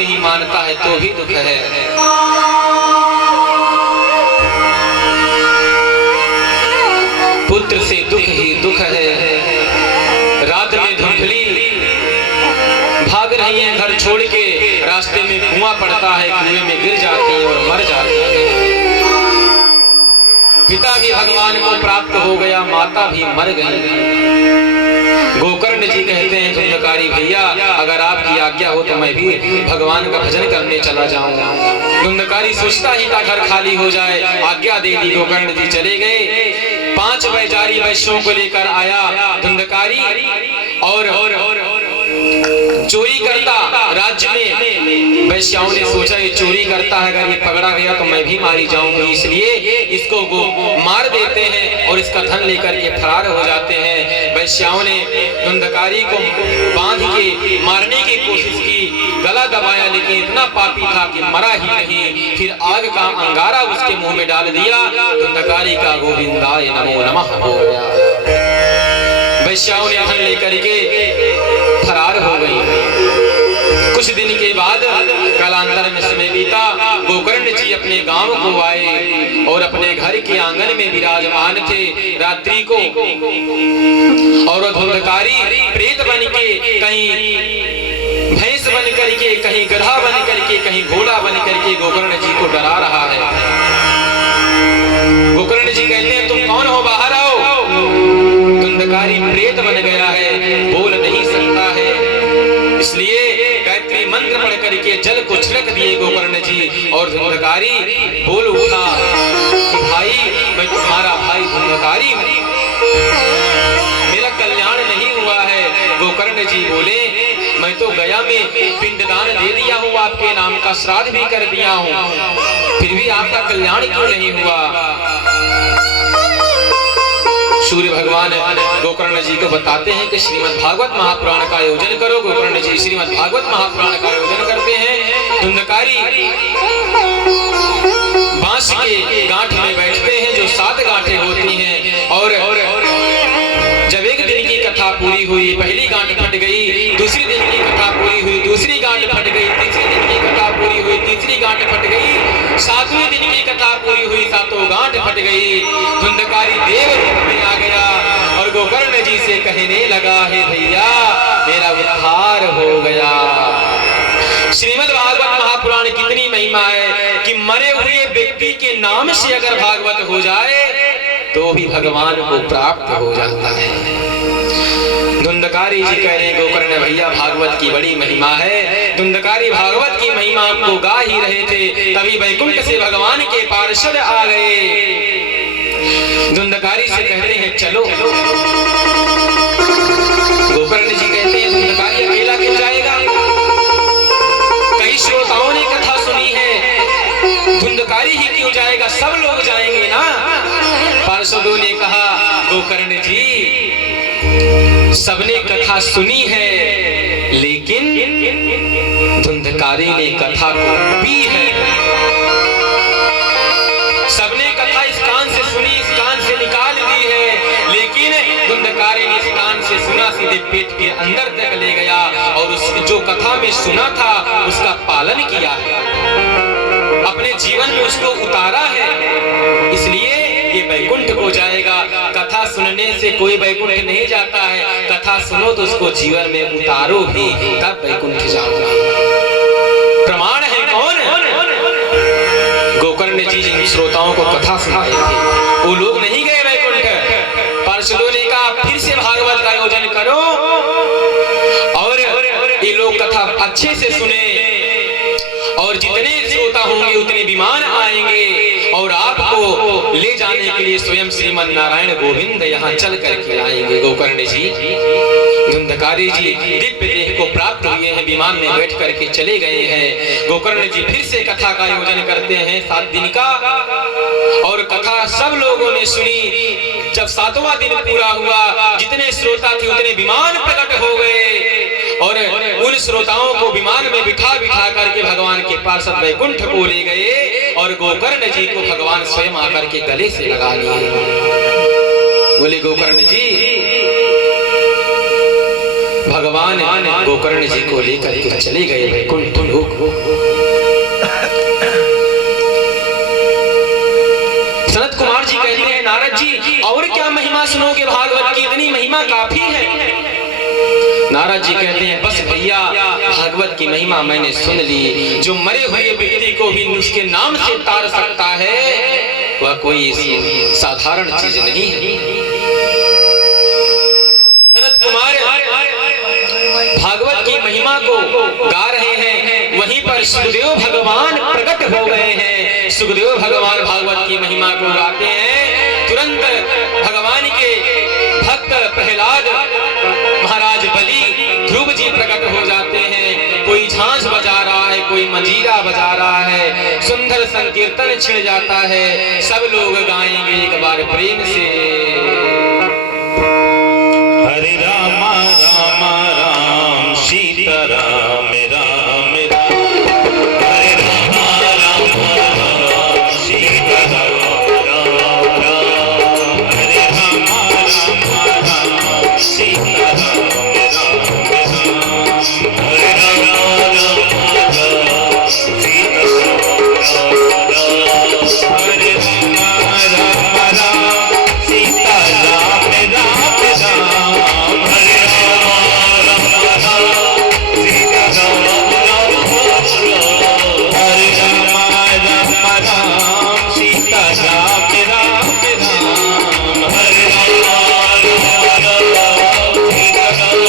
नहीं मानता है तो भी दुख है। पुत्र से दुख ही दुख है। रात में धुंधली भाग रही है घर छोड़ के, रास्ते में कुआं पड़ता है, कुएं में गिर जाती है और मर जाती है। पिता भी भगवान को प्राप्त हो गया, माता भी मर गई। गोकर्ण जी कहते हैं धुंधकारी भैया अगर आपकी आज्ञा हो तो मैं भी भगवान का भजन करने चला जाऊंगा। धुंधकारी सोचता ही था घर खाली हो जाए, आज्ञा दे दी। गोकर्ण जी चले गए। 5 वैचारी वैश्यों को लेकर आया धुंधकारी और चोरी करता राज्य में। वैश्याओं ने सोचा ये चोरी करता है, अगर ये पकड़ा गया तो मैं भी मारी जाऊंगी, इसलिए इसको वो मार देते हैं और इसका धन लेकर के फरार हो जाते हैं। वैश्याओं ने धुंधकारी को बांध के मारने की कोशिश की, गला दबाया, लेकिन इतना पापी था कि मरा ही नहीं। फिर आग का अंगारा उसके मुंह में डाल दिया। धुंधकारी का गोविंदाय नमो नमः हो गया। वैश्याओं ने धन लेकर के फरार हो गई। कुछ दिन के बाद कालांतर में समय बीता। गोकर्ण जी अपने गांव को आए और अपने घर के आंगन में विराजमान थे रात्रि को। और धुंधकारी प्रेत बन के, कहीं भैंस बन करके, कहीं गधा बन करके, कहीं घोड़ा बन करके गोकर्ण जी को डरा रहा है। गोकर्ण जी कहते हैं तुम कौन हो, बाहर आओ। धुंधकारी प्रेत बन गया है, बोल नहीं सकता है, इसलिए गायत्री मंत्र पढ़ करके जल को छिड़क दिए गोकर्ण जी। और धुंधकारी बोल उठा कि भाई मैं तुम्हारा भाई धुंधकारी हूं, मेरा कल्याण नहीं हुआ है। गोकर्ण जी बोले मैं तो गया में पिंडदान दे दिया हूँ, आपके नाम का श्राद्ध भी कर दिया हूँ, फिर भी आपका कल्याण क्यों नहीं हुआ। सूर्य भगवान गोकर्ण जी को बताते हैं कि श्रीमद् भागवत महापुराण का आयोजन करो। गोकर्ण जी श्रीमद् भागवत महापुराण का आयोजन करते हैं। धुंधकारी बांस के गांठ में बैठते हैं जो 7 गांठें होती हैं। और जब एक दिन की कथा पूरी हुई, पहली गांठ फट गई, दूसरी दिन की कथा पूरी हुई, दूसरी गांठ फट गई, तीसरी दिन की कथा पूरी हुई, तीसरी गांठ फट गई, 7वें दिन की कथा पूरी हुई, 7 गांठ फट गई। धुंधकारी देव रूप में आ गया और गोकर्ण जी से कहने लगा हे भैया मेरा उद्धार हो गया। श्रीमद् भागवत महापुराण कितनी महिमा है कि मरे हुए व्यक्ति के नाम से अगर भागवत हो जाए तो भी भगवान को प्राप्त हो जाता है। धुंधकारी जी कह रहे हैं गोकर्ण भैया भागवत की बड़ी महिमा है। धुंधकारी भागवत की महिमा को गा ही रहे थे, तभी वैकुंठ से भगवान के पार्षद आ गए। धुंधकारी से कहते हैं चलो। गोकर्ण जी कहते हैं धुंधकारी अकेला क्यों जाएगा, कई श्रोताओं ने कथा सुनी है, धुंधकारी ही क्यों जाएगा, सब लोग जाएंगे ना। पार्षदों ने कहा गोकर्ण जी सबने कथा सुनी है लेकिन धुंधकारी ने कथा को पी है। सबने कथा इस कान से सुनी, इस कान से निकाल दी है, लेकिन धुंधकारी ने इस कान से सुना, सीधे पेट के अंदर तक ले गया और उस जो कथा में सुना था उसका पालन किया है, अपने जीवन में उसको उतारा है, इसलिए ये वैकुंठ को जाएगा। कथा सुनने से कोई वैकुंठ नहीं जाता है, कथा सुनो तो उसको जीवन में उतारो भी, तब वैकुंठ जाओगा। प्रमाण है कौन? गोकर्ण जी जिन श्रोताओं को कथा सुनाई थी वो लोग नहीं गए वैकुंठ। पार्षदों ने कहा फिर से भागवत का आयोजन करो और ये लोग कथा अच्छे से सुने और जितने श्रोता होंगे उतने विमान आएंगे और आपको ले जाने के लिए स्वयं श्रीमन नारायण गोविंद यहाँ चल करके आएंगे। गोकर्ण जी धुंधकारी जी दिव्य देह को प्राप्त हुए हैं, विमान में बैठ करके चले गए हैं। गोकर्ण जी फिर से कथा का आयोजन करते हैं 7 दिन का और कथा सब लोगों ने सुनी। जब 7वां दिन पूरा हुआ जितने श्रोता थे उतने विमान प्रकट हो गए और उन श्रोताओं को विमान में बिठा बिठा करके भगवान के पार्षद वैकुंठ को ले गए और गोकर्ण जी को भगवान स्वयं आकर के गले से लगा लिए। बोले गोकर्ण जी, भगवान गोकर्ण जी को लेकर के चले गए वैकुंठ लोक। सुनोगे भागवत की इतनी महिमा काफी है। नारद जी कहते हैं बस भैया, भागवत की महिमा मैंने सुन ली। जो मरे हुए व्यक्ति को भी उसके नाम से तार सकता है वह कोई साधारण चीज नहीं है। सनत कुमार भागवत की महिमा को गा रहे हैं, वहीं पर सुखदेव भगवान प्रकट हो गए हैं। सुखदेव भगवान भागवत की महिमा को गाते हैं, तुरंत भगवान के भक्त प्रहलाद, महाराज बलि, ध्रुव जी प्रकट हो जाते हैं। कोई झांझ बजा रहा है, कोई मंजीरा बजा रहा है, सुंदर संकीर्तन छिड़ जाता है। सब लोग गाएंगे एक बार प्रेम से, हरे राम राम राम सीता राम राम राम, हरे राम राम राम सीता राम राम राम, हरे राम राम राम सीता राम राम राम, हरे राम राम राम सीता राम राम, हरे राम राम राम सीता राम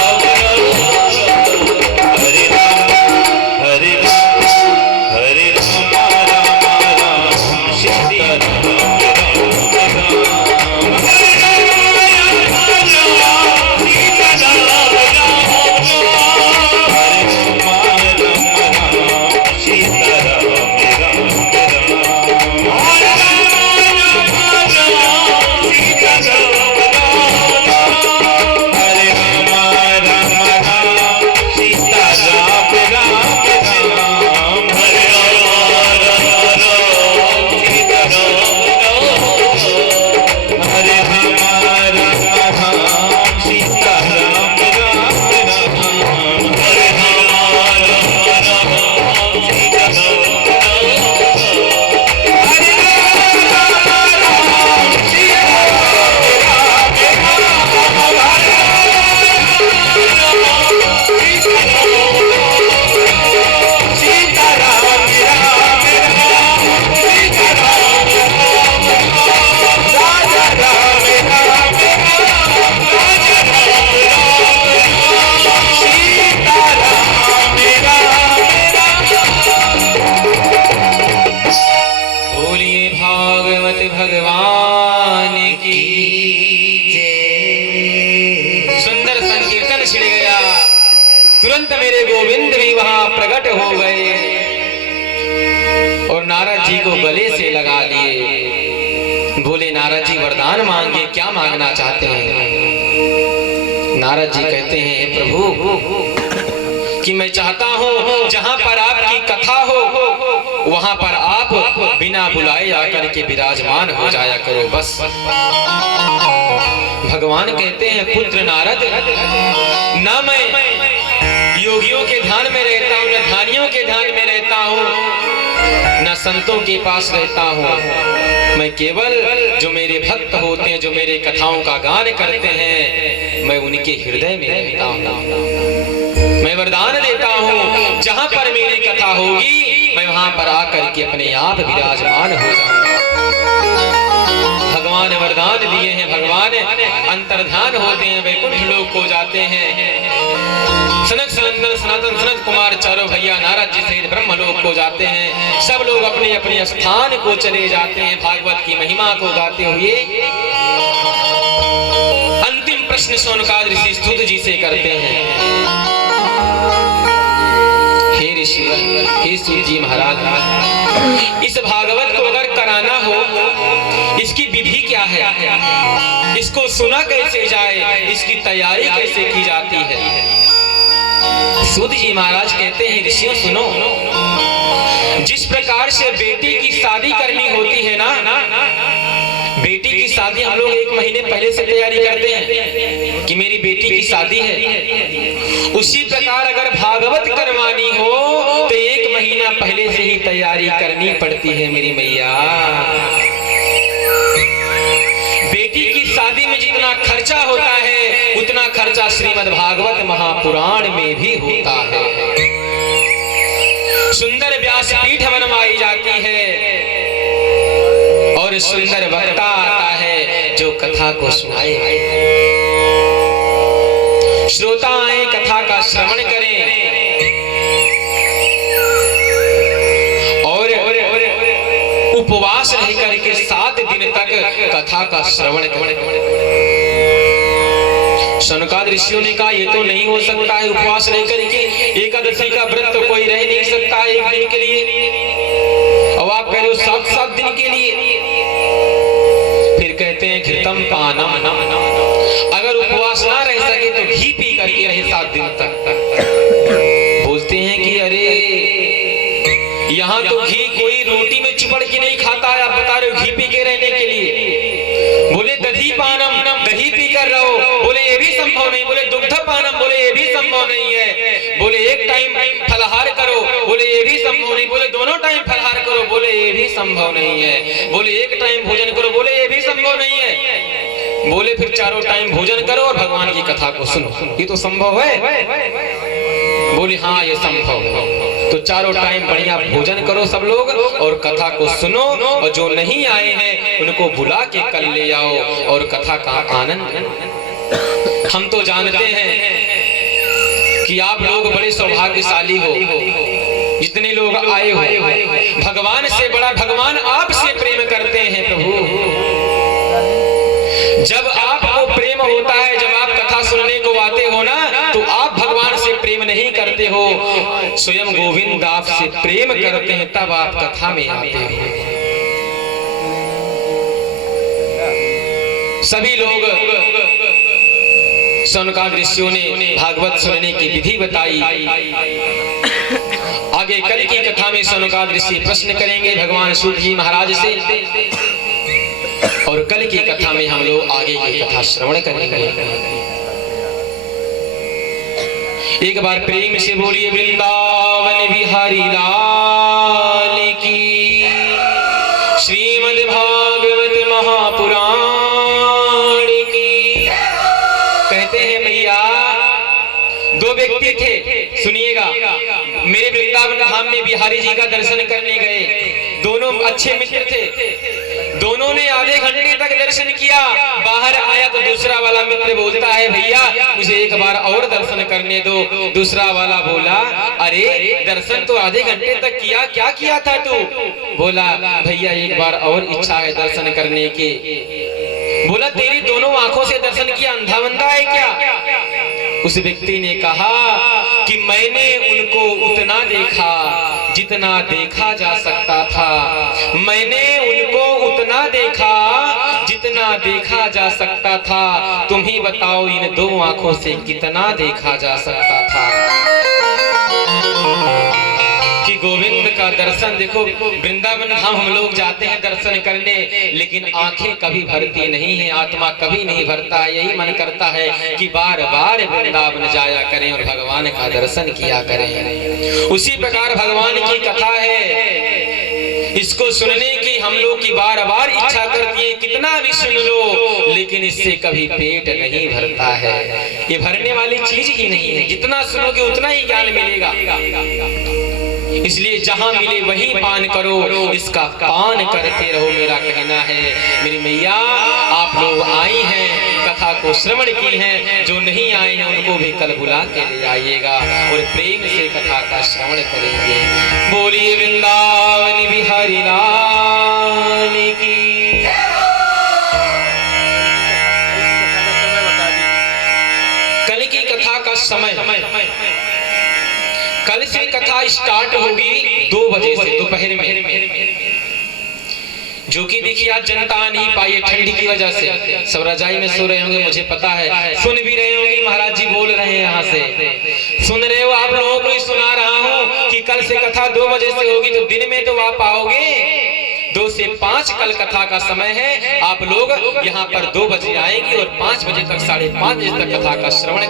राम राम, हरे भगवान की जय। सुंदर संकीर्तन छिड़ गया, तुरंत मेरे गोविंद भी वहां प्रकट हो गए और नारद जी को गले से लगा लिए। बोले नारद जी वरदान मांगे, क्या मांगना चाहते हैं? नारद जी कहते हैं प्रभु कि मैं चाहता हूँ जहाँ पर आपकी कथा हो वहाँ पर आप बिना बुलाए आकर के विराजमान हो जाया करो बस। भगवान कहते हैं पुत्र नारद, ना मैं योगियों के ध्यान में रहता हूँ, न ध्यानियों के ध्यान में रहता हूँ, न संतों के पास रहता हूँ। मैं केवल जो मेरे भक्त होते हैं, जो मेरे कथाओं का गान करते हैं, मैं उनके हृदय में रहता हूँ। मैं वरदान देता हूँ जहाँ पर मेरी कथा होगी मैं वहां पर आकर के अपने आप विराजमान हो जाऊंगा। भगवान वरदान दिए हैं, भगवान अंतर्ध्यान होते हैं, वैकुंठ लोक को जाते हैं। सनक सनंदन सनातन सनत कुमार चारों भैया नारद जी सहित ब्रह्मलोक को जाते हैं। सब लोग अपने अपने स्थान को चले जाते हैं भागवत की महिमा को गाते हुए। अंतिम प्रश्न शौनकाद ऋषि स्तुत जी से करते हैं, हे ऋषि, हे सूत जी महाराज, इस भागवत को अगर कराना हो इसकी विधि क्या है? इसको सुना कैसे जाए? इसकी तैयारी कैसे की जाती है? सूत जी महाराज कहते हैं ऋषियों सुनो, जिस प्रकार से बेटी की शादी करनी होती है ना, बेटी की शादी हम लोग 1 महीने पहले से तैयारी करते हैं कि मेरी बेटी की शादी है। उसी प्रकार अगर भागवत करवानी हो तो 1 महीना पहले से ही तैयारी करनी पड़ती है मेरी मैया। बेटी की शादी में जितना खर्चा होता है उतना खर्चा श्रीमद् भागवत महापुराण में भी होता है। सुंदर व्यासपीठ बनवाई जाती है और सुंदर वक्ता आता है जो कथा को सुनाए। श्रोता आए, कथा का श्रवण करें और उपवास रह करके 7 दिन तक कथा का श्रवण करें। शौनकाद ऋषियों ने कहा ये तो नहीं हो सकता है उपवास रह करके, एकादशी का व्रत तो कोई रह नहीं सकता है एक दिन के लिए, और आप कह रहे हो 7-7 दिन के लिए। फिर कहते हैं घृतम पानम, अगर उपवास ना रह सके तो घी पी करके रहे 7 दिन तक। बोलते हैं कि अरे यहाँ तो घी कोई रोटी में चुपड़ के नहीं खाता है, आप बता रहे हो घी पी के रहने के लिए। बोले दधी पानम, दही पी कर रहो, बोले ये भी संभव नहीं। बोले दुग्ध पानम, बोले ये भी संभव नहीं है। बोले एक टाइम फलाहार करो, बोले ये भी संभव नहीं। बोले दोनों टाइम फलाहार करो, बोले ये भी संभव नहीं है। बोले एक टाइम भोजन करो, बोले ये भी संभव नहीं है। बोले फिर चारों टाइम भोजन करो और भगवान की कथा को सुनो, ये तो संभव है। बोले हाँ ये संभव है। तो चारों टाइम बढ़िया भोजन करो सब लोग और कथा को सुनो, और जो नहीं आए हैं उनको बुला के कल ले आओ और कथा का आनंद। हम तो जानते हैं कि आप लोग बड़े सौभाग्यशाली हो, जितने लोग आए हो। भगवान से बड़ा भगवान आपसे प्रेम करते हैं प्रभु। जब आपको प्रेम होता है, जब आप कथा सुनने को आते हो ना, तो आप भगवान से प्रेम नहीं करते हो, स्वयं गोविंद आपसे प्रेम करते हैं, तब आप कथा में आते हो। सभी लोग शौनकाद ऋषियों ने भागवत सुनने की विधि बताई। आगे कल की कथा में शौनकाद ऋषि प्रश्न करेंगे भगवान सूत जी महाराज से, और कल की कथा में हम लोग आगे की कथा श्रवण करेंगे। एक बार प्रेम से बोलिए वृंदावन बिहारी लाल की, श्रीमद् भागवत महापुराण की। कहते हैं मैया 2 व्यक्ति थे, सुनिएगा। मेरे वृंदावन धाम में बिहारी जी का दर्शन करने गए, दोनों अच्छे मित्र थे। दोनों ने आधे घंटे तक दर्शन किया, बाहर आया तो दूसरा वाला मित्र बोलता है भैया मुझे एक बार और दर्शन करने दो। दूसरा वाला बोला अरे दर्शन तो आधे घंटे तक किया, क्या किया था तू? बोला भैया एक बार और इच्छा है दर्शन करने की। बोला तेरी दोनों आंखों से दर्शन किया, अंधा बंधा है क्या? उस व्यक्ति ने कहा कि मैंने उनको उतना देखा जितना देखा जा सकता था, मैंने उनको उतना देखा जितना देखा जा सकता था। तुम ही बताओ इन 2 आंखों से कितना देखा जा सकता था। कि गोविंद का दर्शन देखो, वृंदावन धाम हम लोग जाते हैं दर्शन करने, लेकिन आंखें कभी भरती नहीं है, आत्मा कभी नहीं भरता है। यही मन करता है कि बार बार वृंदावन जाया करें और भगवान का दर्शन किया करें। उसी प्रकार भगवान की कथा है, इसको सुनने की हम लोग की बार बार इच्छा करती है, कितना भी सुन लो, लेकिन इससे कभी पेट नहीं भरता है। ये भरने वाली चीज ही नहीं है, जितना सुनोगे उतना ही ज्ञान मिलेगा। इसलिए जहां मिले वहीं पान करो, इसका पान करते रहो, मेरा कहना है। मेरी मैया आप लोग आई हैं, कथा को श्रवण की हैं, जो नहीं आए हैं उनको भी कल बुला के ले आइएगा और प्रेम से कथा का श्रवण करेंगे। बोलिए वृंदावन बिहारी लाल की। कल की कथा का समय, कल से कथा स्टार्ट होगी 2 बजे से दोपहर में, जो कि देखिए आज जनता नहीं पाई है ठंडी की वजह से, सब रजाई में सो रहे होंगे, मुझे पता है। सुन भी रहे होंगे, महाराज जी बोल रहे हैं यहाँ से, सुन रहे हो। आप लोगों को ही सुना रहा हूँ कि कल से कथा 2 बजे से होगी, तो दिन में तो आप आओगे। 2 से 5 कल कथा का समय है। आप लोग यहाँ पर 2 बजे आएंगे और 5 बजे तक 5:30 बजे तक कथा का श्रवण